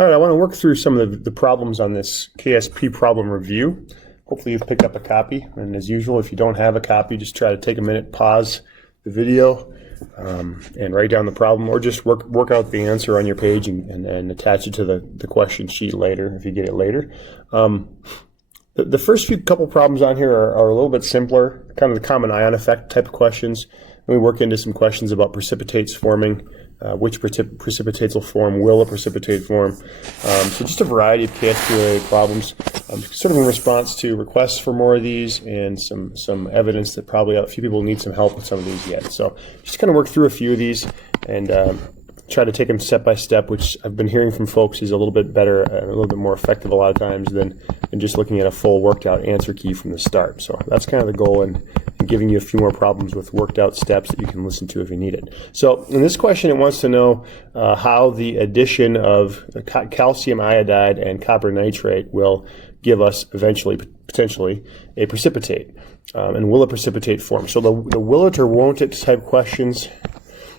All right, I want to work through some of the problems on this KSP problem review. Hopefully you've picked up a copy, and as usual, if you don't have a copy, just try to take a minute, pause the video, and write down the problem, or just work out the answer on your page and attach it to the question sheet later, if you get it later. The first couple problems on here are a little bit simpler, kind of the common ion effect type of questions. And we work into some questions about precipitates forming, which precipitates will form, will a precipitate form. So just a variety of KSP-related problems, sort of in response to requests for more of these and some evidence that probably a few people need some help with some of these yet. So just kind of work through a few of these and try to take them step by step, which I've been hearing from folks is a little bit better, a little bit more effective a lot of times than just looking at a full worked out answer key from the start. So that's kind of the goal, and giving you a few more problems with worked out steps that you can listen to if you need it. So in this question, it wants to know how the addition of calcium iodide and copper nitrate will give us eventually, potentially, a precipitate. And will a precipitate form? So the will it or won't it type questions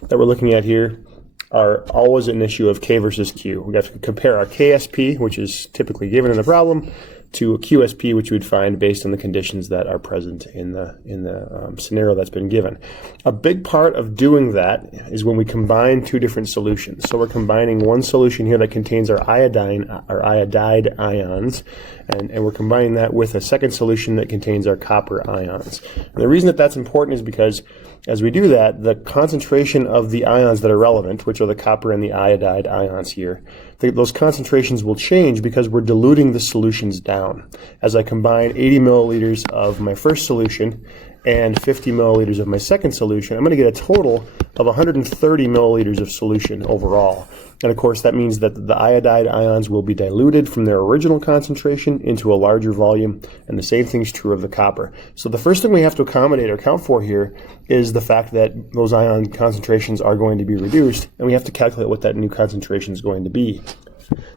that we're looking at here are always an issue of K versus Q. We have to compare our KSP, which is typically given in the problem, to a QSP, which we'd find based on the conditions that are present in the scenario that's been given. A big part of doing that is when we combine two different solutions. So we're combining one solution here that contains our iodide ions, and we're combining that with a second solution that contains our copper ions. And the reason that that's important is because as we do that, the concentration of the ions that are relevant, which are the copper and the iodide ions here, those concentrations will change because we're diluting the solutions down. As I combine 80 milliliters of my first solution and 50 milliliters of my second solution, I'm going to get a total of 130 milliliters of solution overall. And of course, that means that the iodide ions will be diluted from their original concentration into a larger volume, and the same thing is true of the copper. So the first thing we have to accommodate or account for here is the fact that those ion concentrations are going to be reduced, and we have to calculate what that new concentration is going to be.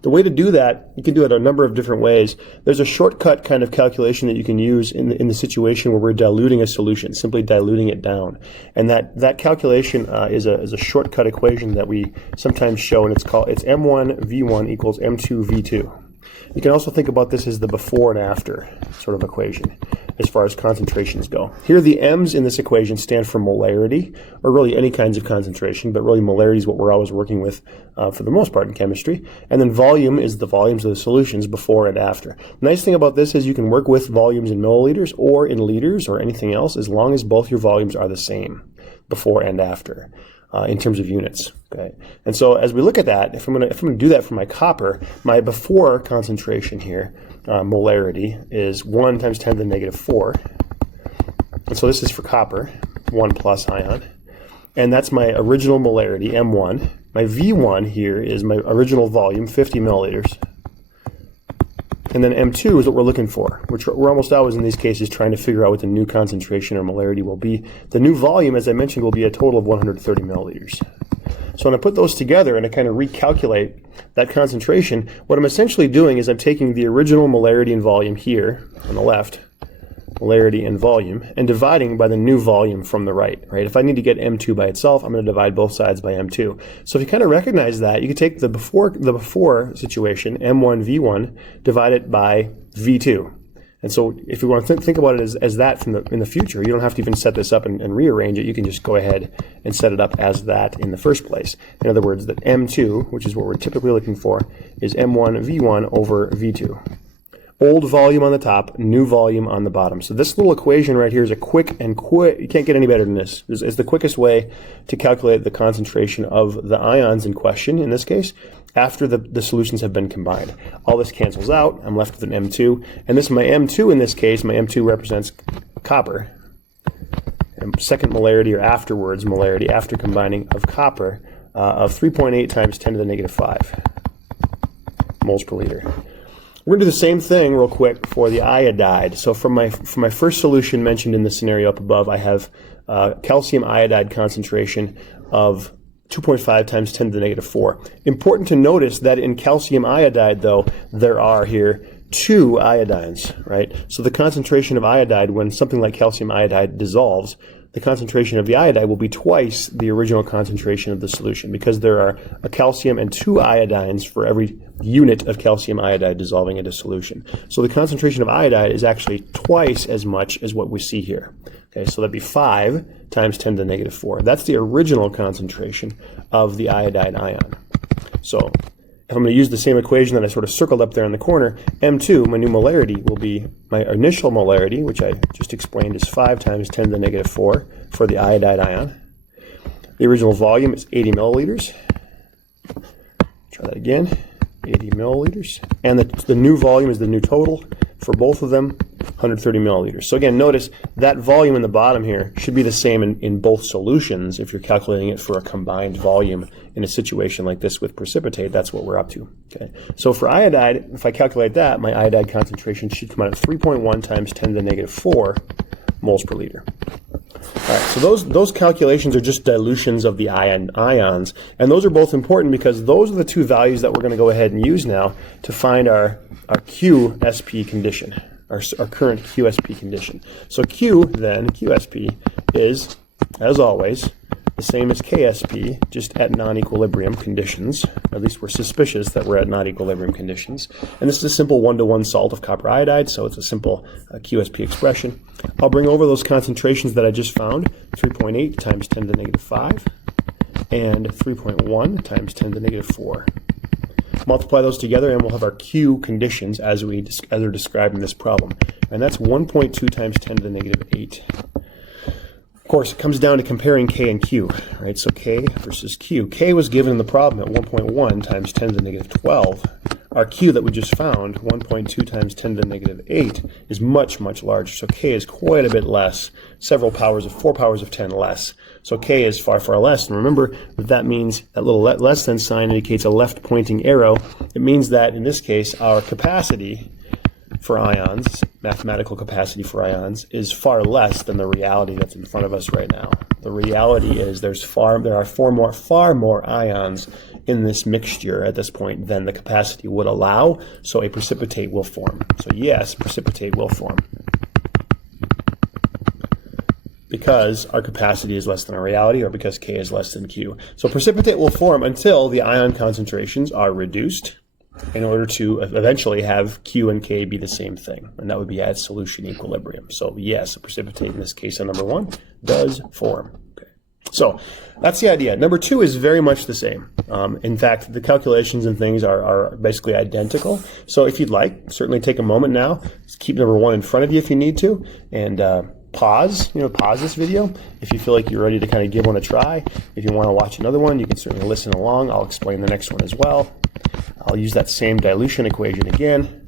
The way to do that, you can do it a number of different ways. There's a shortcut kind of calculation that you can use in the situation where we're diluting a solution, simply diluting it down. And that calculation is a shortcut equation that we sometimes show, and it's M1V1 equals M2V2. You can also think about this as the before and after sort of equation as far as concentrations go. Here the M's in this equation stand for molarity, or really any kinds of concentration, but really molarity is what we're always working with for the most part in chemistry. And then volume is the volumes of the solutions before and after. Nice thing about this is you can work with volumes in milliliters or in liters or anything else as long as both your volumes are the same before and after. In terms of units, okay. And so as we look at that, if I'm going to do that for my copper, my before concentration here, molarity, is 1 times 10 to the negative 4. And so this is for copper, 1 plus ion. And that's my original molarity, M1. My V1 here is my original volume, 50 milliliters. And then M2 is what we're looking for, which we're almost always in these cases trying to figure out what the new concentration or molarity will be. The new volume, as I mentioned, will be a total of 130 milliliters. So when I put those together and I kind of recalculate that concentration, what I'm essentially doing is I'm taking the original molarity and volume here on the left, molarity and volume, and dividing by the new volume from the right. If I need to get M2 by itself, I'm going to divide both sides by M2. So if you kind of recognize that, you can take the before situation, M1, V1, divide it by V2. And so if you want to think about it as that in the future, you don't have to even set this up and rearrange it. You can just go ahead and set it up as that in the first place. In other words, that M2, which is what we're typically looking for, is M1, V1 over V2. Old volume on the top, new volume on the bottom. So this little equation right here is a you can't get any better than this. It's the quickest way to calculate the concentration of the ions in question, in this case, after the solutions have been combined. All this cancels out. I'm left with an M2. And this is my M2 in this case. My M2 represents copper. And second molarity, or afterwards molarity, after combining of copper, of 3.8 times 10 to the negative 5 moles per liter. We're going to do the same thing real quick for the iodide. So for my first solution mentioned in the scenario up above, I have calcium iodide concentration of 2.5 times 10 to the negative 4. Important to notice that in calcium iodide, though, there are here 2 iodines, right? So the concentration of iodide, when something like calcium iodide dissolves, the concentration of the iodide will be twice the original concentration of the solution, because there are a calcium and 2 iodines for every unit of calcium iodide dissolving into solution. So the concentration of iodide is actually twice as much as what we see here. Okay, so that'd be 5 times 10 to the negative 4. That's the original concentration of the iodide ion. So if I'm going to use the same equation that I sort of circled up there in the corner, M2, my new molarity, will be my initial molarity, which I just explained is 5 times 10 to the negative 4 for the iodide ion. The original volume is 80 milliliters. Try that again, 80 milliliters. And the new volume is the new total for both of them, 130 milliliters. So again, notice that volume in the bottom here should be the same in both solutions if you're calculating it for a combined volume in a situation like this with precipitate. That's what we're up to. Okay. So for iodide, if I calculate that, my iodide concentration should come out at 3.1 times 10 to the negative 4 moles per liter. All right, so those calculations are just dilutions of the ions, and those are both important because those are the 2 values that we're going to go ahead and use now to find our Ksp condition, our current Qsp condition. So Q then, Qsp, is, as always, the same as Ksp, just at non-equilibrium conditions. At least we're suspicious that we're at non-equilibrium conditions. And this is a simple 1-to-1 salt of copper iodide, so it's a simple Qsp expression. I'll bring over those concentrations that I just found, 3.8 times 10 to the negative 5, and 3.1 times 10 to the negative 4. Multiply those together and we'll have our Q conditions as are described in this problem. And that's 1.2 times 10 to the negative 8. Of course, it comes down to comparing K and Q, right? So K versus Q. K was given in the problem at 1.1 times 10 to the negative 12. Our Q that we just found, 1.2 times 10 to the negative 8, is much, much larger. So K is quite a bit less, 4 powers of 10 less. So K is far, far less. And remember that means that little less than sign indicates a left pointing arrow. It means that in this case, our capacity for ions, mathematical capacity for ions, is far less than the reality that's in front of us right now. The reality is there are far more ions in this mixture at this point than the capacity would allow, so a precipitate will form. So yes, precipitate will form, because our capacity is less than our reality, or because K is less than Q. So precipitate will form until the ion concentrations are reduced in order to eventually have Q and K be the same thing, and that would be at solution equilibrium. So yes, a precipitate in this case on number 1 does form. Okay. So that's the idea. Number 2 is very much the same. In fact, the calculations and things are basically identical. So if you'd like, certainly take a moment now, just keep number 1 in front of you if you need to, and pause this video if you feel like you're ready to kind of give one a try. If you want to watch another one, you can certainly listen along. I'll explain the next one as well. I'll use that same dilution equation again.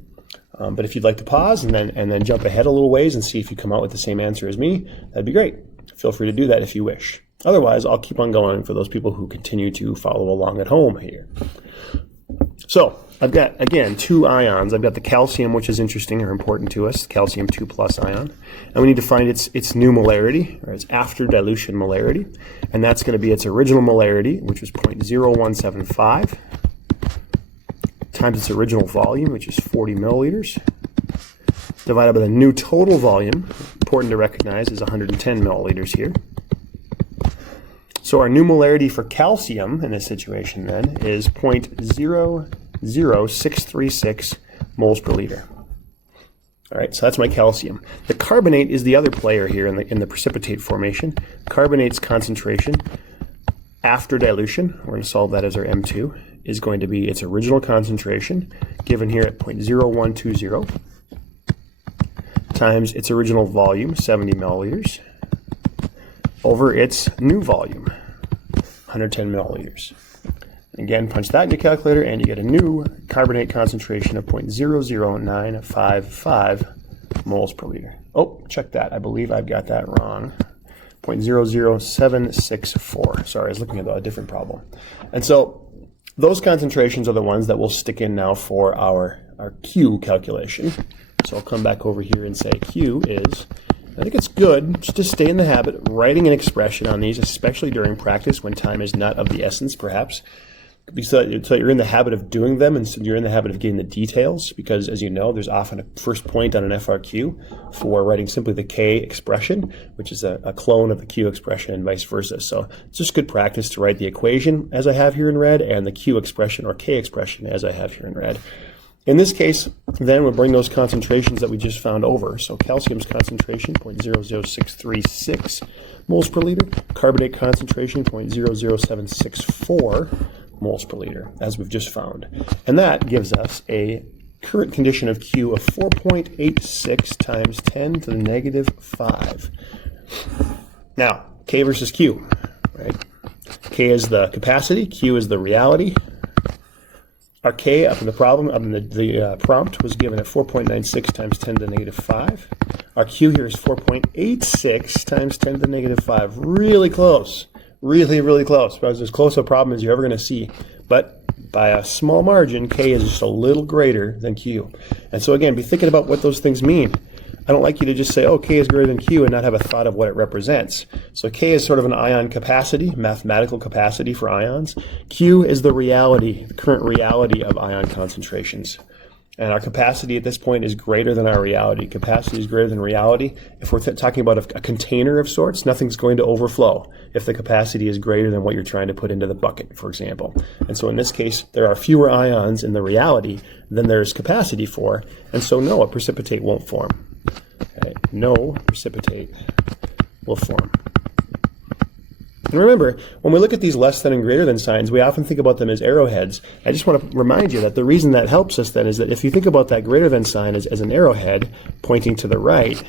But if you'd like to pause and then jump ahead a little ways and see if you come out with the same answer as me, that'd be great. Feel free to do that if you wish. Otherwise, I'll keep on going for those people who continue to follow along at home here. So I've got, again, 2 ions. I've got the calcium, which is interesting or important to us, calcium 2+ ion. And we need to find its new molarity, or its after dilution molarity. And that's going to be its original molarity, which was 0.0175, times its original volume, which is 40 milliliters, divided by the new total volume, important to recognize, is 110 milliliters here. So our new molarity for calcium in this situation then is 0.00636 moles per liter. All right, so that's my calcium. The carbonate is the other player here in the precipitate formation. Carbonate's concentration after dilution, we're going to solve that as our M2, is going to be its original concentration, given here at 0.0120, times its original volume, 70 milliliters, over its new volume, 110 milliliters. Again, punch that in your calculator and you get a new carbonate concentration of 0.00955 moles per liter. Oh, check that. I believe I've got that wrong. 0.00764. Sorry, I was looking at a different problem. And so those concentrations are the ones that we'll stick in now for our Q calculation. So I'll come back over here and say Q is, I think it's good just to stay in the habit of writing an expression on these, especially during practice when time is not of the essence, perhaps. so you're in the habit of doing them, and so you're in the habit of getting the details, because as you know, there's often a first point on an FRQ for writing simply the K expression, which is a clone of the Q expression and vice versa. So it's just good practice to write the equation as I have here in red and the Q expression or K expression as I have here in red. In this case, then we'll bring those concentrations that we just found over. So calcium's concentration, 0.00636 moles per liter. Carbonate concentration, 0.00764 moles per liter, as we've just found. And that gives us a current condition of Q of 4.86 times 10 to the negative 5. Now, K versus Q, right? K is the capacity, Q is the reality. Our K up in the problem, up in the prompt, was given at 4.96 times 10 to the negative 5. Our Q here is 4.86 times 10 to the negative 5. Really close. Really, really close. About as close a problem as you're ever going to see. But by a small margin, K is just a little greater than Q. And so again, be thinking about what those things mean. I don't like you to just say, oh, K is greater than Q and not have a thought of what it represents. So K is sort of an ion capacity, mathematical capacity for ions. Q is the reality, the current reality of ion concentrations. And our capacity at this point is greater than our reality. Capacity is greater than reality. If we're talking about a container of sorts, nothing's going to overflow if the capacity is greater than what you're trying to put into the bucket, for example. And so in this case, there are fewer ions in the reality than there's capacity for, and so no, a precipitate won't form. Okay. No precipitate will form. And remember, when we look at these less than and greater than signs, we often think about them as arrowheads. I just want to remind you that the reason that helps us then is that if you think about that greater than sign as an arrowhead pointing to the right,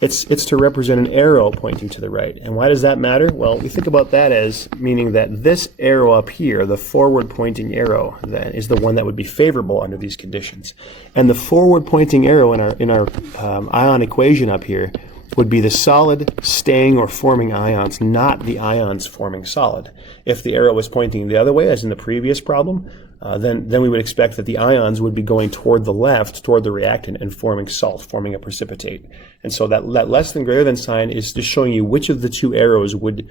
it's to represent an arrow pointing to the right. And why does that matter? Well, we think about that as meaning that this arrow up here, the forward pointing arrow, then is the one that would be favorable under these conditions. And the forward pointing arrow in our ion equation up here would be the solid staying or forming ions, not the ions forming solid. If the arrow was pointing the other way, as in the previous problem, then we would expect that the ions would be going toward the left, toward the reactant, and forming salt, forming a precipitate. And so that less than greater than sign is just showing you which of the two arrows would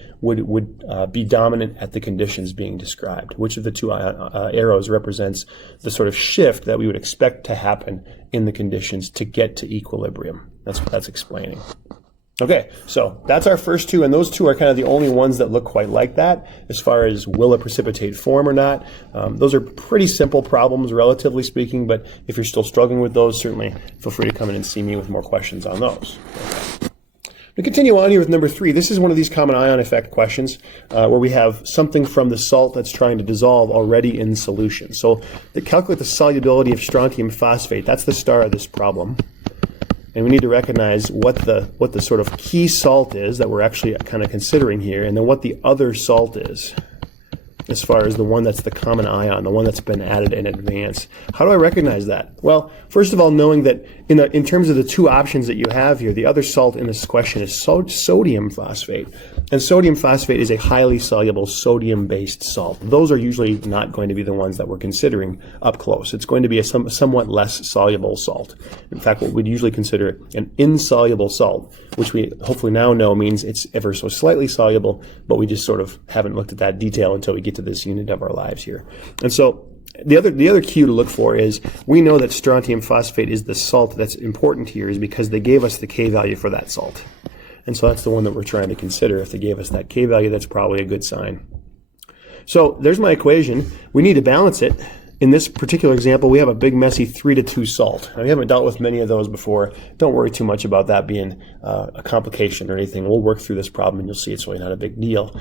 be dominant at the conditions being described. Which of the two arrows represents the sort of shift that we would expect to happen in the conditions to get to equilibrium. That's what that's explaining. Okay, so that's our first two, and those two are kind of the only ones that look quite like that as far as will a precipitate form or not. Those are pretty simple problems, relatively speaking, but if you're still struggling with those, certainly feel free to come in and see me with more questions on those. Okay. We continue on here with number 3. This is one of these common ion effect questions where we have something from the salt that's trying to dissolve already in solution. So to calculate the solubility of strontium phosphate, that's the star of this problem. And we need to recognize what the sort of key salt is that we're actually kind of considering here, and then what the other salt is as far as the one that's the common ion, the one that's been added in advance. How do I recognize that? Well, first of all, knowing that in terms of the two options that you have here, the other salt in this question is sodium phosphate. And sodium phosphate is a highly soluble sodium-based salt. Those are usually not going to be the ones that we're considering up close. It's going to be a somewhat less soluble salt. In fact, what we'd usually consider an insoluble salt, which we hopefully now know means it's ever so slightly soluble, but we just sort of haven't looked at that detail until we get to this unit of our lives here. And so the other cue to look for is we know that strontium phosphate is the salt that's important here is because they gave us the K value for that salt. And so that's the one that we're trying to consider. If they gave us that K value, that's probably a good sign. So there's my equation. We need to balance it. In this particular example, we have a big messy 3-2 salt. Now, we haven't dealt with many of those before. Don't worry too much about that being a complication or anything. We'll work through this problem and you'll see it's really not a big deal.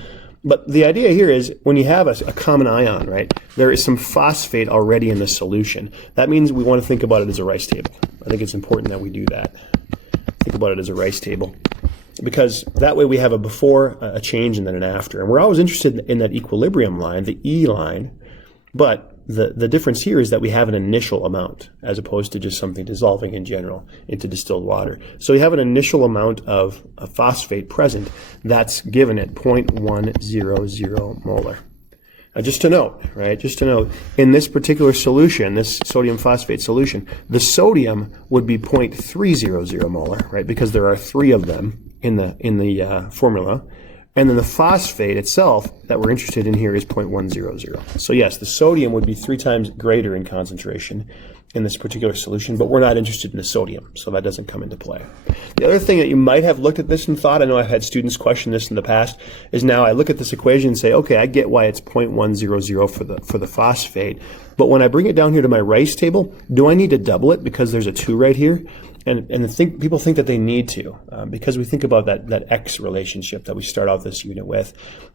But the idea here is when you have a common ion, right, there is some phosphate already in the solution. That means we want to think about it as a rice table. I think it's important that we do that. Think about it as a rice table. Because that way we have a before, a change, and then an after. And we're always interested in that equilibrium line, the E line, but the difference here is that we have an initial amount as opposed to just something dissolving in general into distilled water. So we have an initial amount of a phosphate present that's given at 0.100 molar. Now just to note, right, in this particular solution, this sodium phosphate solution, the sodium would be 0.300 molar, right, because there are 3 of them in the formula. And then the phosphate itself that we're interested in here is 0.100. So yes, the sodium would be 3 times greater in concentration in this particular solution, but we're not interested in the sodium, so that doesn't come into play. The other thing that you might have looked at this and thought, I know I've had students question this in the past, is now I look at this equation and say, okay, I get why it's 0.100 for the phosphate, but when I bring it down here to my rice table, do I need to double it because there's a 2 right here? And people think that they need to because we think about that X relationship that we start off this unit with.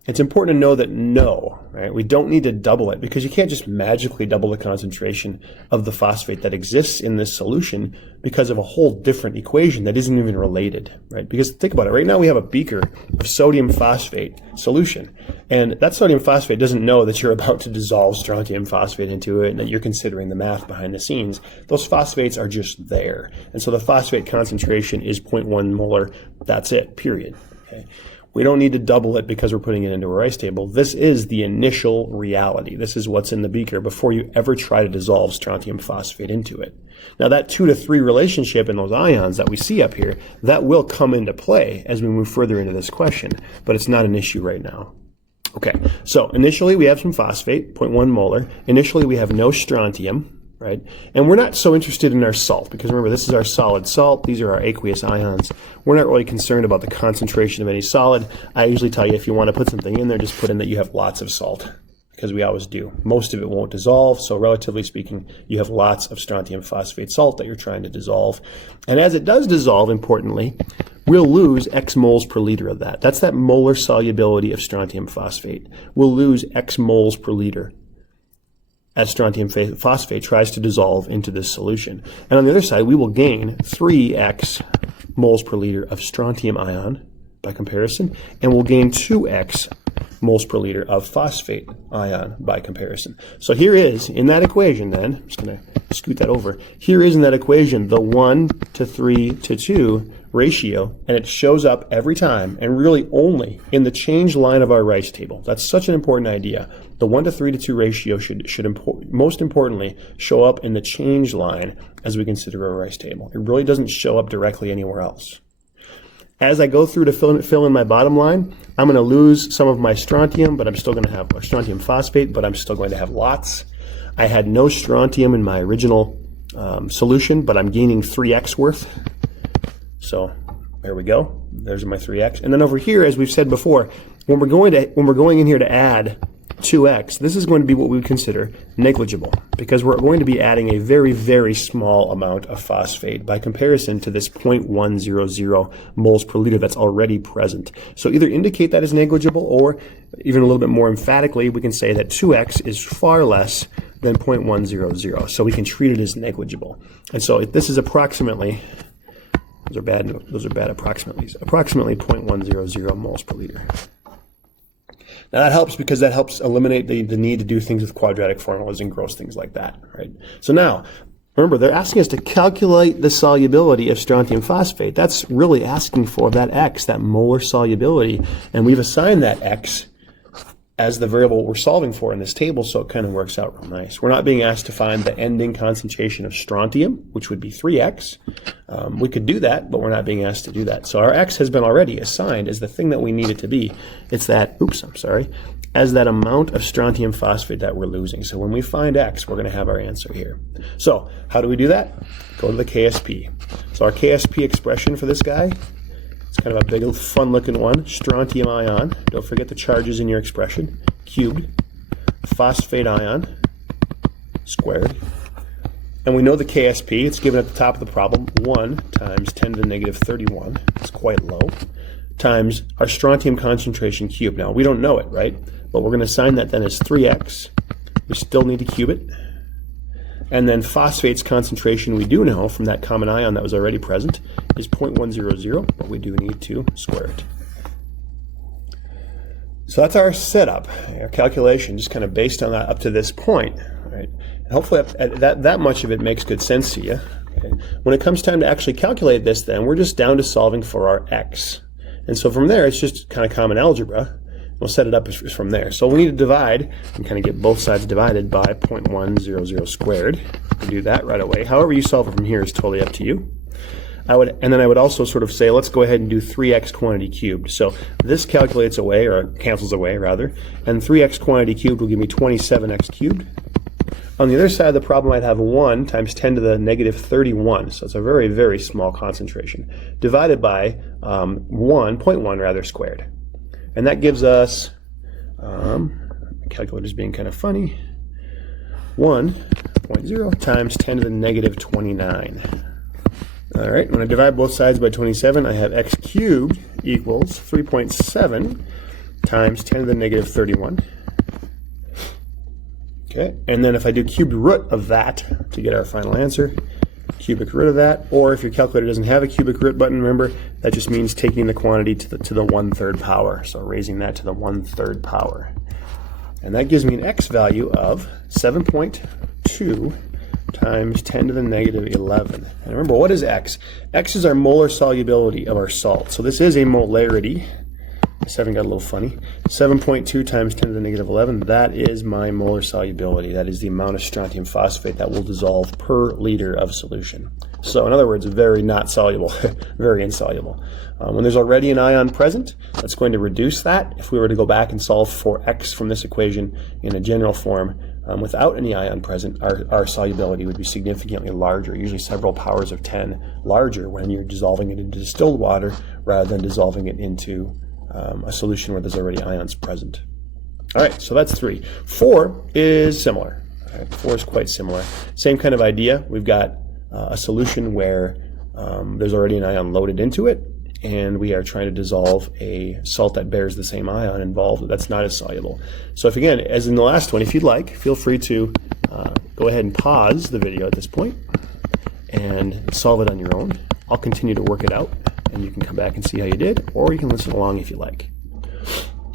It's important to know that no, right? We don't need to double it because you can't just magically double the concentration of the phosphate that exists in this solution because of a whole different equation that isn't even related, right? Because think about it. Right now we have a beaker of sodium phosphate solution, and that sodium phosphate doesn't know that you're about to dissolve strontium phosphate into it and that you're considering the math behind the scenes. Those phosphates are just there. And so the phosphate concentration is 0.1 molar. That's it, period. Okay. We don't need to double it because we're putting it into a rice table. This is the initial reality. This is what's in the beaker before you ever try to dissolve strontium phosphate into it. Now that 2 to 3 relationship in those ions that we see up here, that will come into play as we move further into this question, but it's not an issue right now. Okay, so initially we have some phosphate, 0.1 molar. Initially we have no strontium, right? And we're not so interested in our salt because remember, this is our solid salt. These are our aqueous ions. We're not really concerned about the concentration of any solid. I usually tell you if you want to put something in there, just put in that you have lots of salt because we always do. Most of it won't dissolve, so relatively speaking, you have lots of strontium phosphate salt that you're trying to dissolve. And as it does dissolve, importantly, we'll lose X moles per liter of that. That's that molar solubility of strontium phosphate. We'll lose X moles per liter as strontium phosphate tries to dissolve into this solution. And on the other side, we will gain 3x moles per liter of strontium ion by comparison, and we'll gain 2x moles per liter of phosphate ion by comparison. So here is, in that equation then, I'm just going to scoot that over, here is in that equation the 1 to 3 to 2 ratio, and it shows up every time and really only in the change line of our rice table. That's such an important idea. The 1 to 3 to 2 ratio should most importantly show up in the change line as we consider a rice table. It really doesn't show up directly anywhere else. As I go through to fill in my bottom line, I'm going to lose some of my strontium, but I'm still going to have strontium phosphate, but I'm still going to have lots. I had no strontium in my original solution, but I'm gaining 3x worth. So there we go. There's my 3x. And then over here, as we've said before, when we're going in here to add 2x, this is going to be what we would consider negligible because we're going to be adding a very, very small amount of phosphate by comparison to this 0.100 moles per liter that's already present. So either indicate that as negligible or even a little bit more emphatically, we can say that 2x is far less than 0.100. So we can treat it as negligible. And so if this is approximately, those are bad approximately 0.100 moles per liter. Now that helps because that helps eliminate the need to do things with quadratic formulas and gross things like that, right? So now, remember, they're asking us to calculate the solubility of strontium phosphate. That's really asking for that X, that molar solubility, and we've assigned that X as the variable we're solving for in this table, so it kind of works out real nice. We're not being asked to find the ending concentration of strontium, which would be 3x. We could do that, but we're not being asked to do that. So our x has been already assigned as the thing that we need it to be. It's that, as that amount of strontium phosphate that we're losing. So when we find x, we're going to have our answer here. So how do we do that? Go to the KSP. So our KSP expression for this guy, it's kind of a big, fun-looking one. Strontium ion. Don't forget the charges in your expression. Cubed. Phosphate ion. Squared. And we know the KSP. It's given at the top of the problem. 1 times 10 to the negative 31. It's quite low. Times our strontium concentration cubed. Now, we don't know it, right? But we're going to assign that then as 3x. We still need to cube it. And then phosphate's concentration, we do know from that common ion that was already present, is 0.100, but we do need to square it. So that's our setup, our calculation, just kind of based on that up to this point. Right? And hopefully that much of it makes good sense to you. Okay? When it comes time to actually calculate this, then we're just down to solving for our x. And so from there, it's just kind of common algebra. We'll set it up from there. So we need to divide and kind of get both sides divided by 0.100 squared. We can do that right away. However you solve it from here is totally up to you. And then I would also sort of say, let's go ahead and do 3x quantity cubed. So this calculates away, or cancels away rather, and 3x quantity cubed will give me 27x cubed. On the other side of the problem, I'd have 1 times 10 to the negative 31, so it's a very, very small concentration, divided by 0.1 rather squared. And that gives us, my calculator's being kind of funny, 1.0 times 10 to the negative 29. All right, when I divide both sides by 27, I have x cubed equals 3.7 times 10 to the negative 31. Okay, and then if I do cubed root of that to get our final answer, cubic root of that, or if your calculator doesn't have a cubic root button, remember, that just means taking the quantity to the 1/3 power, so raising that to the 1/3 power. And that gives me an x value of 7.2 times 10 to the negative 11. And remember, what is x? X is our molar solubility of our salt. So this is a molarity. 7 got a little funny. 7.2 times 10 to the negative 11, that is my molar solubility. That is the amount of strontium phosphate that will dissolve per liter of solution. So in other words, very not soluble, very insoluble. When there's already an ion present, that's going to reduce that. If we were to go back and solve for x from this equation in a general form, without any ion present, our solubility would be significantly larger, usually several powers of 10 larger when you're dissolving it into distilled water rather than dissolving it into a solution where there's already ions present. All right, so that's 3. 4 is similar. All right, 4 is quite similar. Same kind of idea. We've got a solution where there's already an ion loaded into it, and we are trying to dissolve a salt that bears the same ion involved that's not as soluble. So if, again, as in the last one, if you'd like, feel free to go ahead and pause the video at this point and solve it on your own. I'll continue to work it out, and you can come back and see how you did, or you can listen along if you like.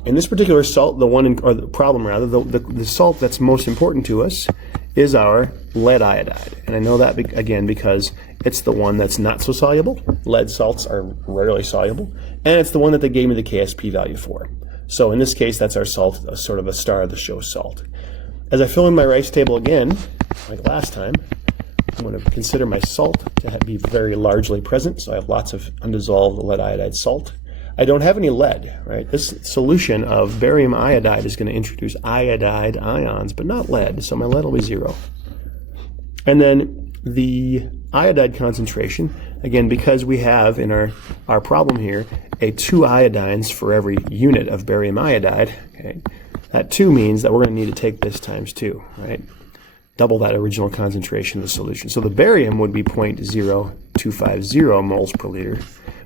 In this particular salt, or the problem rather, the salt that's most important to us is our lead iodide. And I know that, again, because it's the one that's not so soluble. Lead salts are rarely soluble. And it's the one that they gave me the Ksp value for. So in this case, that's our salt, sort of a star of the show salt. As I fill in my rice table again, like last time, I'm going to consider my salt to be very largely present. So I have lots of undissolved lead iodide salt. I don't have any lead, right? This solution of barium iodide is going to introduce iodide ions, but not lead, so my lead will be 0. And then the iodide concentration, again, because we have in our problem here 2 iodines for every unit of barium iodide, okay, that 2 means that we're going to need to take this times 2, right? Double that original concentration of the solution. So the barium would be 0.0250 moles per liter.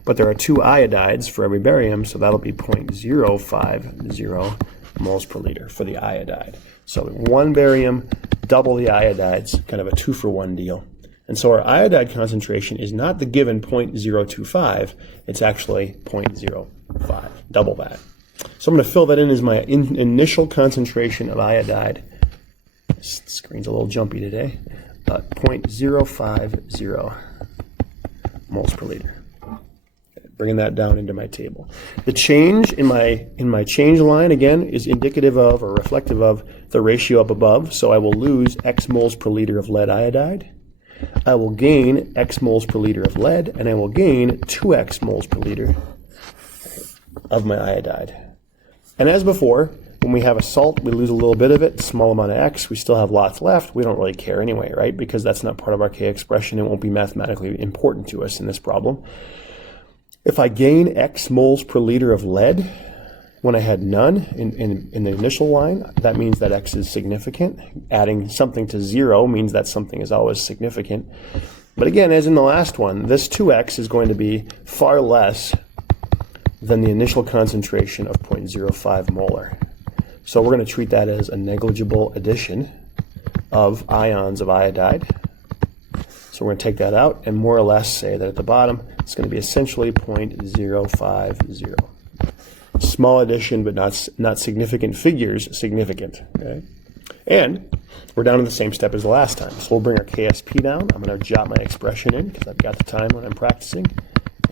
But there are 2 iodides for every barium, so that'll be 0.050 moles per liter for the iodide. So 1 barium, double the iodides, kind of a 2-for-1 deal. And so our iodide concentration is not the given 0.025, it's actually 0.05, double that. So I'm going to fill that in as my initial concentration of iodide. This screen's a little jumpy today, but 0.050 moles per liter. Bringing that down into my table. The change in my change line, again, is indicative of or reflective of the ratio up above. So I will lose x moles per liter of lead iodide. I will gain x moles per liter of lead, and I will gain 2x moles per liter of my iodide. And as before, when we have a salt, we lose a little bit of it, small amount of x, we still have lots left. We don't really care anyway, right? Because that's not part of our K expression. It won't be mathematically important to us in this problem. If I gain x moles per liter of lead when I had none in the initial line, that means that x is significant. Adding something to 0 means that something is always significant. But again, as in the last one, this 2x is going to be far less than the initial concentration of 0.05 molar. So we're going to treat that as a negligible addition of ions of iodide. So we're going to take that out and more or less say that at the bottom it's going to be essentially 0.050. Small addition, but not significant figures, significant. Okay? And we're down to the same step as the last time. So we'll bring our Ksp down. I'm going to jot my expression in because I've got the time when I'm practicing,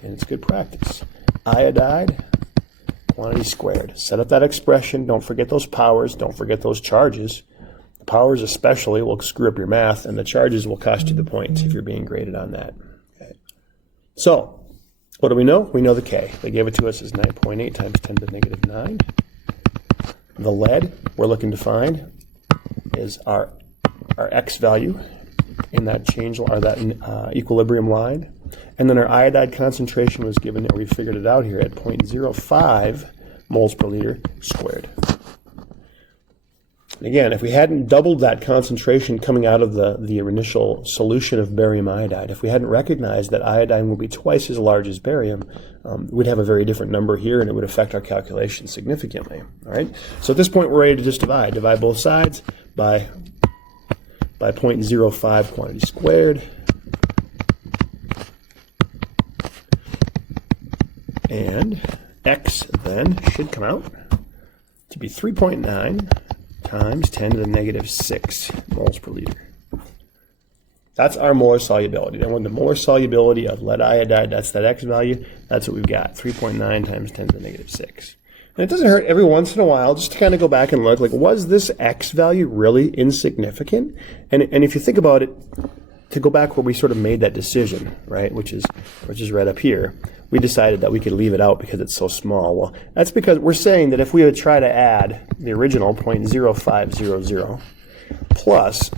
and it's good practice. Iodide, quantity squared. Set up that expression. Don't forget those powers. Don't forget those charges. Powers especially will screw up your math, and the charges will cost you the points if you're being graded on that. Okay. So what do we know? We know the K. They gave it to us as 9.8 times 10 to the negative 9. The lead we're looking to find is our X value in that change or that equilibrium line. And then our iodide concentration was given, and we figured it out here at 0.05 moles per liter squared. And again, if we hadn't doubled that concentration coming out of the initial solution of barium iodide, if we hadn't recognized that iodine will be twice as large as barium, we'd have a very different number here, and it would affect our calculation significantly. All right. So at this point, we're ready to just divide both sides by 0.05 quantity squared. And X then should come out to be 3.9 times 10 to the negative 6 moles per liter. That's our molar solubility. Then when the molar solubility of lead iodide, that's that X value, that's what we've got, 3.9 times 10 to the negative 6. And it doesn't hurt every once in a while just to kind of go back and look, like, was this X value really insignificant? And if you think about it, to go back where we sort of made that decision, right, which is right up here, we decided that we could leave it out because it's so small. Well, that's because we're saying that if we would try to add the original 0.0500 plus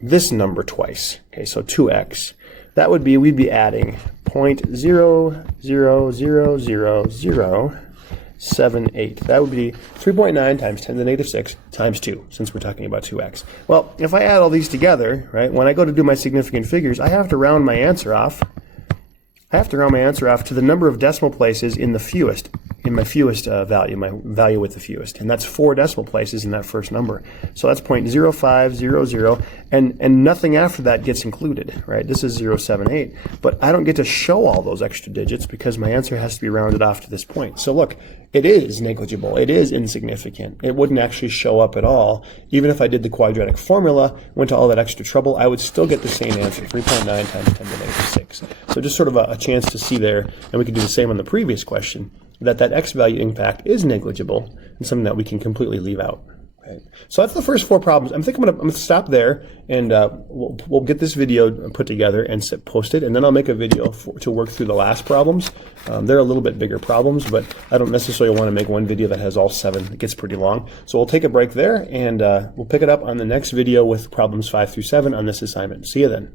this number twice, okay, so 2x, that would be, we'd be adding 0.0000078. That would be 3.9 times 10 to the negative 6 times 2, since we're talking about 2x. Well, if I add all these together, right, when I go to do my significant figures, I have to round my answer off. I have to round my answer off to the number of decimal places in the fewest, in my fewest value, my value with the fewest. And that's 4 decimal places in that first number. So that's 0.0500, and nothing after that gets included, right? This is 0.78. But I don't get to show all those extra digits because my answer has to be rounded off to this point. So look, it is negligible. It is insignificant. It wouldn't actually show up at all. Even if I did the quadratic formula, went to all that extra trouble, I would still get the same answer, 3.9 times 10 to the negative 6. So just sort of a chance to see there, and we could do the same on the previous question, that X value impact is negligible and something that we can completely leave out. Okay. So that's the first 4 problems. I'm thinking I'm going to stop there, and we'll get this video put together and post it, and then I'll make a video to work through the last problems. They're a little bit bigger problems, but I don't necessarily want to make one video that has all 7. It gets pretty long. So we'll take a break there, and we'll pick it up on the next video with problems 5 through 7 on this assignment. See you then.